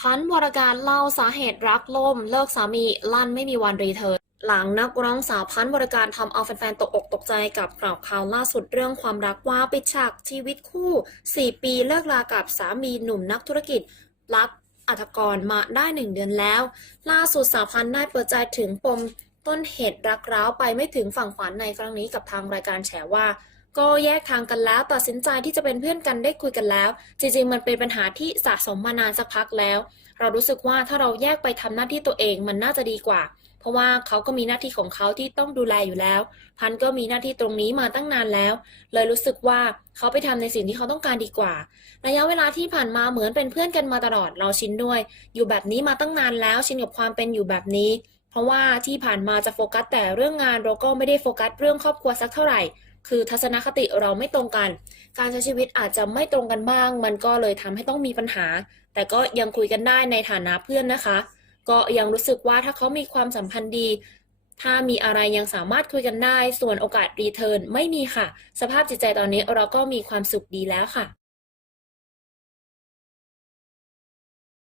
พันธ์วรการเล่าสาเหตุรักล่ม เลิกสามีลั่นไม่มีวันรีเทิร์นหลังนักร้องสาวพันธ์วรการทำเอาแฟนๆตกอกตกใจกับข่าวข่าวล่าสุดเรื่องความรักว่าปิดฉากชีวิตคู่ 4 ปีเลิกลากับสามีหนุ่มนักธุรกิจรับอัธกรมาได้1เดือนแล้ว ล่าสุดสาวพันธ์ได้เปิดใจถึงปมต้นเหตุรักร้าวไปไม่ถึงฝั่งฝันในครั้งนี้กับทางรายการแฉว่า ก็แยกทางกันแล้วตัดสินใจที่จะเป็นเพื่อนกันได้คุยกันแล้ว จริงๆ มันเป็นปัญหาที่สะสมมานานสักพักแล้ว เรารู้สึกว่าถ้าเราแยกไปทำหน้าที่ตัวเองมันน่าจะดีกว่า เพราะว่าเขาก็มีหน้าที่ของเขาที่ต้องดูแลอยู่แล้ว พันก็มีหน้าที่ตรงนี้มาตั้งนานแล้ว เลยรู้สึกว่าเขาไปทำในสิ่งที่เขาต้องการดีกว่า ระยะเวลาที่ผ่านมาเหมือนเป็นเพื่อนกันมาตลอดเราชินด้วย อยู่แบบนี้มาตั้งนานแล้วชินกับความเป็นอยู่แบบนี้ เพราะว่าที่ผ่านมาจะโฟกัสแต่เรื่องงานเราก็ไม่ได้โฟกัสเรื่องครอบครัวสักเท่าไหร่ คือทัศนคติเราไม่ตรงกัน การใช้ชีวิตอาจจะไม่ตรงกันบ้าง มันก็เลยทำให้ต้องมีปัญหา แต่ก็ยังคุยกันได้ในฐานะเพื่อนนะคะ ก็ยังรู้สึกว่าถ้าเขามีความสัมพันธ์ดี ถ้ามีอะไรยังสามารถคุยกันได้ ส่วนโอกาสรีเทิร์นไม่มีค่ะ สภาพจิตใจตอนนี้เราก็มีความสุขดีแล้วค่ะ